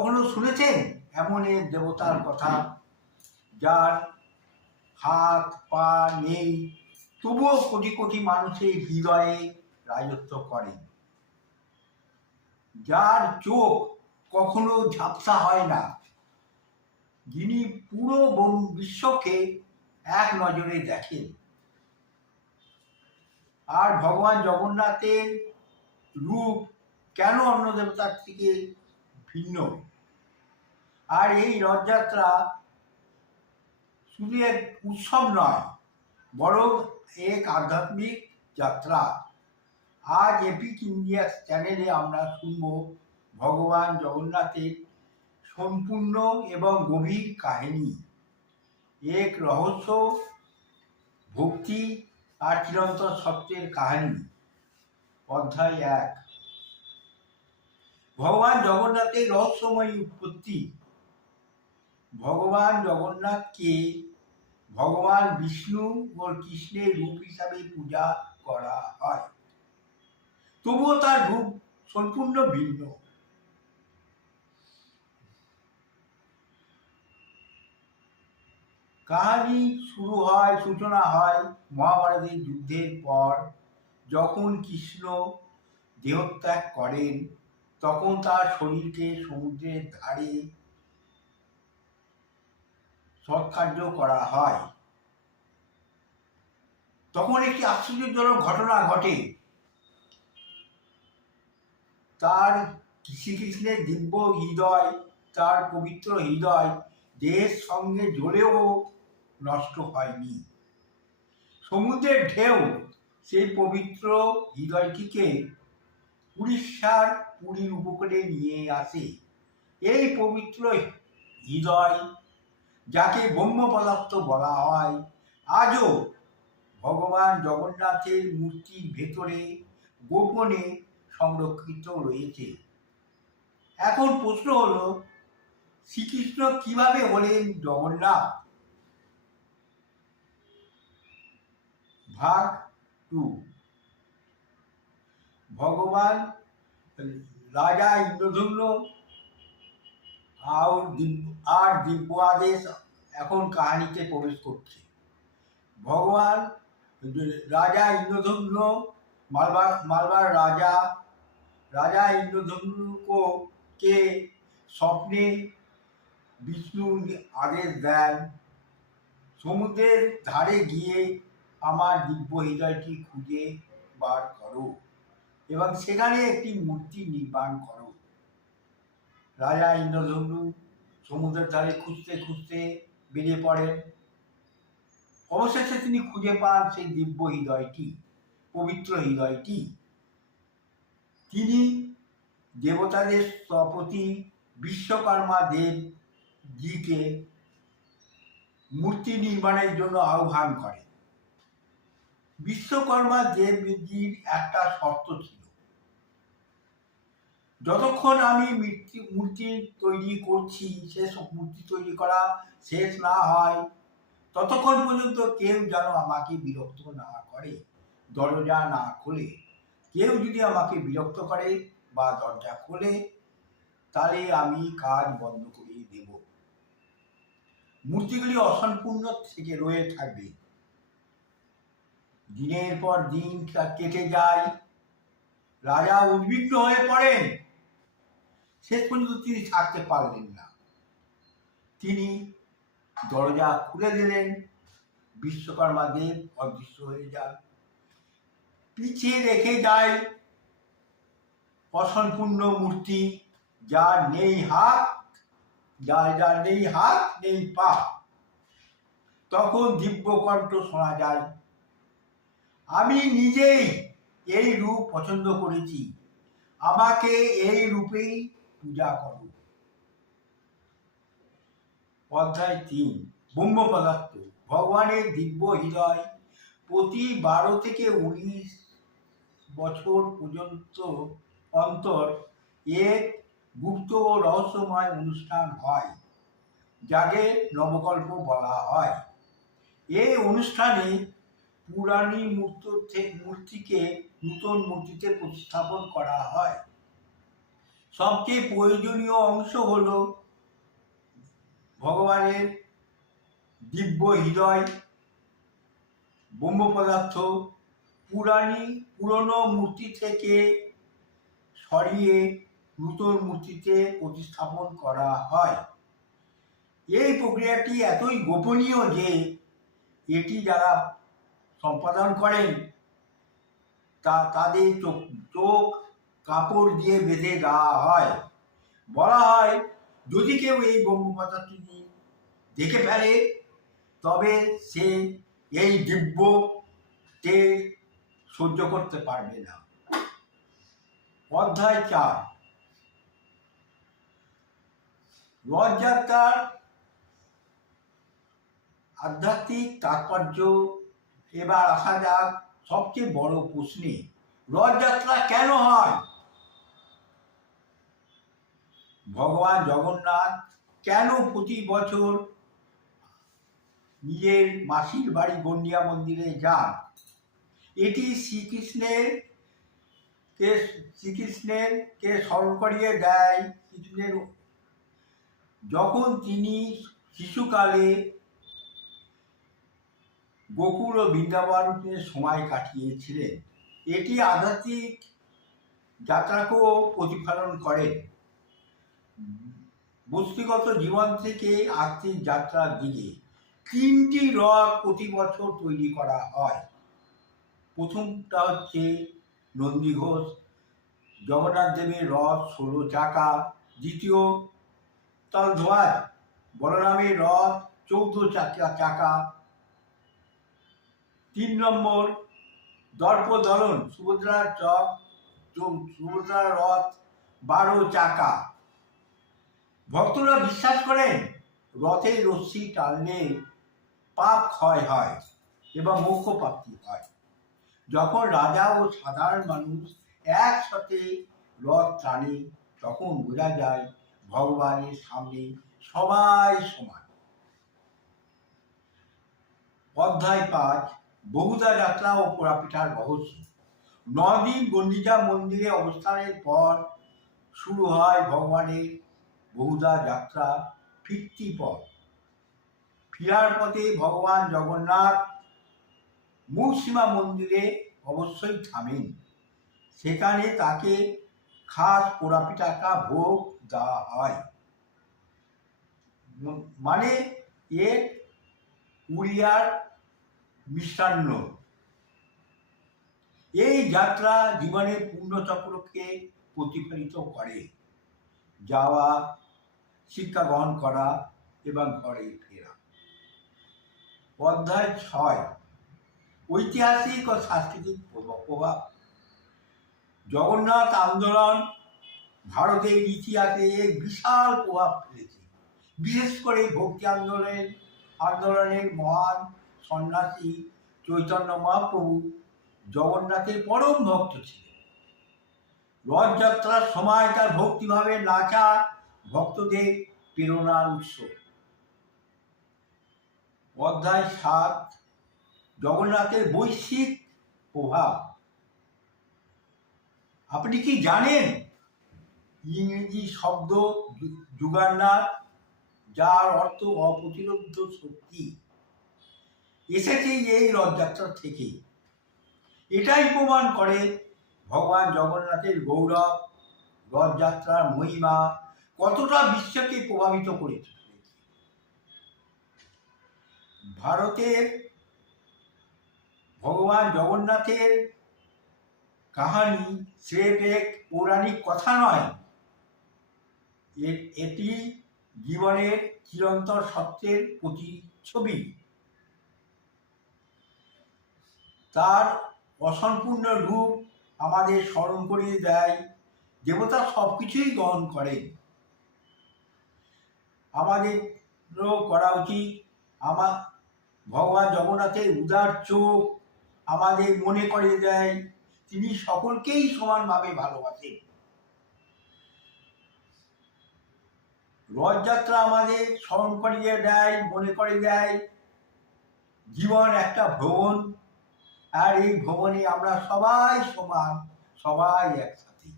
কখনো শুনেছেন এমন এক দেবতার কথা যার হাত পা নেই, তবুও কোটি কোটি মানুষের হৃদয়ে রাজত্ব করেন, যার চোখ কখনো ঝাপসা হয় না, যিনি পুরো বিশ্বকে এক নজরে দেখেন। আর ভগবান জগন্নাথের রূপ কেন অন্য দেবতার থেকে ভিন্ন? আর এই রথযাত্রা শুধু এক উৎসব নয়, বরং এক আধ্যাত্মিক যাত্রা। আজ এপিক ইন্ডিয়া চ্যানেলে আমরা শুনব ভগবান জগন্নাথের সম্পূর্ণ এবং গভীর কাহিনী, এক রহস্য, ভক্তি আর চিরন্তন সত্যের কাহিনী। অধ্যায় 1, ভগবান জগন্নাথের রহস্যময়ী উৎপত্তি। ভগবান জগন্নাথকে ভগবান বিষ্ণু ও কৃষ্ণের রূপ হিসাবে পূজা করা হয়, তবুও তার রূপ সম্পূর্ণ ভিন্ন। কাহিনী সূচনা হয় মহাভারতের যুদ্ধের পর। যখন কৃষ্ণ দেহত্যাগ করেন, তখন তার শরীরকে সমুদ্রের ধারে সৎকার্য করা হয়। তখন একটি আশ্চর্যজনক ঘটনা ঘটে। তার শ্রীকৃষ্ণের দিব্য হৃদয়, তার পবিত্র হৃদয় দেহের সঙ্গে জ্বলেও নষ্ট হয়নি। সমুদ্রের ঢেউ সেই পবিত্র হৃদয়টিকে উড়িষ্যার পুরীর উপকূলে নিয়ে আসে। এই পবিত্র হৃদয়, যাকে ব্রহ্ম পদার্থ বলা হয়, আজও ভগবান জগন্নাথের মূর্তির ভেতরে গোপনে সংরক্ষিত রয়েছে। এখন প্রশ্ন হলো, শ্রীকৃষ্ণ কিভাবে হলেন জগন্নাথ? ভাগ 2। ভগবান রাজা ইন্দ্রধনুম্ন আর দিব্য আদেশ এখন কাহিনীতে প্রবেশ করছে। ভগবান রাজা ইন্দ্রধনুম্ন, মালবার রাজা ইন্দ্রধনুকে স্বপ্নে বিষ্ণু আদেশ দেন, সমুদ্রের ধারে গিয়ে আমার দিব্য হৃদয়টি খুঁজে বার করো এবং সেখানে একটি মূর্তি নির্মাণ করো। রাজা ইন্দ্রধনু সমুদ্রের ধারে খুঁজতে খুঁজতে বেরিয়ে পড়েন। অবশেষে তিনি খুঁজে পান সেই দিব্য হৃদয়টি, পবিত্র হৃদয়টি। তিনি দেবতাদের স্থপতি বিশ্বকর্মা দেবজিকে মূর্তি নির্মাণের জন্য আহ্বান করেন। বিশ্বকর্মা দেবজির একটা শর্ত ছিল, যতক্ষণ আমি মূর্তি তৈরি করছি, মূর্তি তৈরি করা শেষ না হয়, ততক্ষণ পর্যন্ত কেউ যেন আমাকে বিরক্ত না করে, দরজা না খোলে। কেউ যদি আমাকে বিরক্ত করে বা দরজা খোলে, তাহলে আমি কাজ বন্ধ করে দেব। মূর্তিগুলি অসম্পূর্ণ থেকে রয়ে থাকবে। দিনের পর দিন কেটে যায়। রাজা উদ্বিগ্ন হয়ে পড়েন। শেষ পর্যন্ত তিনি থাকতে পারলেন না। তিনি দরজা খুলে দিলেন। বিশ্বকর্মা দেব অদৃশ্য হয়ে যান। পিছিয়ে রেখে যায় অসম্পূর্ণ মূর্তি, যার নেই হাত, যার নেই হাত নেই পা। তখন দিব্য কণ্ঠ শোনা যায়, আমি নিজেই এই রূপ পছন্দ করেছি, আমাকে এই রূপেই পূজা করো। অধ্যায় 3, ব্রহ্ম পদার্থ। ভগবানের দিব্য হৃদয় প্রতি 12 থেকে 19 বছর পর্যন্ত অন্তর এক গুপ্ত ও রহস্যময় অনুষ্ঠান হয়, যাকে নবকল্প বলা হয়। এই অনুষ্ঠানে পুরাণী মূর্তিকে নূতন মূর্তিতে প্রতিস্থাপন করা হয়। সবচেয়ে প্রয়োজনীয় অংশ হল ভগবানের দিব্য হৃদয়, ব্রহ্ম পদার্থ পুরনো মূর্তি থেকে সরিয়ে নূতন মূর্তিতে প্রতিস্থাপন করা হয়। এই প্রক্রিয়াটি এতই গোপনীয় যে এটি যারা সম্পাদন করেন তাদের চোখ কাপড় দিয়ে বেঁধে দেওয়া হয়। বলা হয় যদি কেউ এই ব্রহ্ম পদার্থটি দেখে ফেলে তবে সে এই দিব্যতে সহ্য করতে পারবে না। অধ্যায় 4, রথযাত্রার আধ্যাত্মিক তাৎপর্য। এবার আসা যাক সবচেয়ে বড় প্রশ্নে, রথযাত্রা কেন হয়? ভগবান জগন্নাথ কেন প্রতি বছর নিজের মাসির বাড়ি গন্ডিয়া মন্দিরে যান? এটি শ্রীকৃষ্ণেরকে স্মরণ করিয়ে দেয় কৃষ্ণের যখন তিনি শিশুকালে গোকুল ও বৃন্দাবনে সময় কাটিয়েছিলেন। এটি আধ্যাত্মিক যাত্রাকেও প্রতিফলন করে, বস্তুগত জীবন থেকে আত্মিক যাত্রার দিকে। 3টি রথ প্রতি বছর তৈরি করা হয়। প্রথমটা হচ্ছে নন্দীঘোষ, জগন্নাথ দেবের রথ 16 চাকা। দ্বিতীয় তালধ্বজ, বলরামের রথ 14 চাকা। 3 নম্বর দর্পদলন, সুভদ্রার রথ 12 চাকা। ভক্তরা বিশ্বাস করেন রথের রশ্মি টানলে পাপ ক্ষয় হয় এবং মোক্ষ প্রাপ্তি হয়। যখন রাজা ও সাধারণ মানুষ একসাথে রথ টানে তখন বোঝা যায় ভগবানের সামনে সবাই সমান। অধ্যায় 5, বহুদা যাত্রা ও পোড়াপিঠার রহস্য। 9 দিন গন্ডিচা মন্দিরে অবস্থানের পর শুরু হয় ভগবানের বহুদা যাত্রা। ফিরতি পথ। ফেরার পথে ভগবান জগন্নাথ মৌসীমা মন্দিরে অবশ্যই থামেন। সেখানে তাকে খাস পোড়াপিঠা ভোগ দেওয়া হয়, মানে উড়িয়ার মিষ্টান্ন। এই যাত্রা জীবনের পূর্ণচক্রকে প্রতিফলিত করে, যাওয়া, শিক্ষা গ্রহণ করা এবং ঘরে ফেরা। অধ্যায় 6, ঐতিহাসিক ও সাংস্কৃতিক প্রভাব। জগন্নাথ আন্দোলন ভারতের ইতিহাসে এক বিশাল প্রভাব ফেলেছে। বিশেষ করে ভক্তি আন্দোলনের মহান সন্ন্যাসী চৈতন্য মহাপ্রভু জগন্নাথের পরম ভক্ত ছিলেন। রথযাত্রার সময় তার ভক্তিভাবে নাচা ভক্তদের প্রেরণার উৎস। অধ্যায় 7, জগন্নাথের বৈশ্বিক প্রভাব। আপনি কি জানেন ইংরেজি শব্দ জুগান্নাথ, যার অর্থ অপ্রতিরোধ্য শক্তি, এসেছে এই রথযাত্রা থেকে। এটাই প্রমাণ করে ভগবান জগন্নাথের গৌরব, রথযাত্রার মহিমা কতটা বিশ্বকে প্রভাবিত করেছে। ভারতের ভগবান জগন্নাথের কাহিনী স্রেফ এক পৌরাণিক কথা নয়, এটি জীবনের চিরন্তন সত্যের প্রতিচ্ছবি। তার অসম্পূর্ণ রূপ আমাদের স্মরণ করিয়ে দেয় দেবতা সবকিছুই গ্রহণ করেন। আমাদেরও করা উচিত ভগবান জগন্নাথের উদার চোখ আমাদের মনে করিয়ে দেয় তিনি সকলকেই সমানভাবে ভালোবাসেন। রথযাত্রা আমাদের স্মরণ করিয়ে দেয়, মনে করে দেয় জীবন একটা ভ্রমণ, আর এই ভ্রমণে আমরা সবাই সমান, সবাই একসাথে।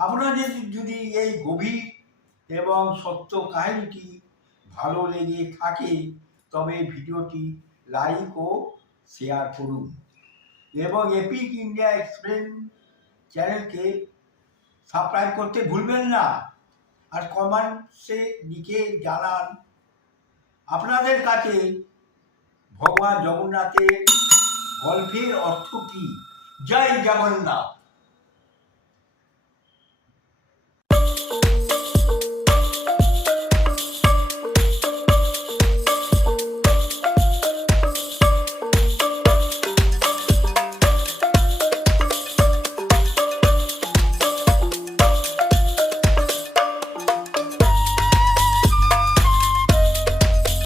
আপনাদের যদি এই গভীর এবং সত্য কাহিনীটি ভালো লেগে থাকে তবে ভিডিওটি লাইক ও শেয়ার করুন এবং এপিক ইন্ডিয়া এক্সপ্লেন চ্যানেলকে সাবস্ক্রাইব করতে ভুলবেন না। আর কমেন্টসে লিখে জানান আপনাদের কাছে ভগবান জগন্নাথের গল্পের অর্থ কী। জয় জগন্নাথ।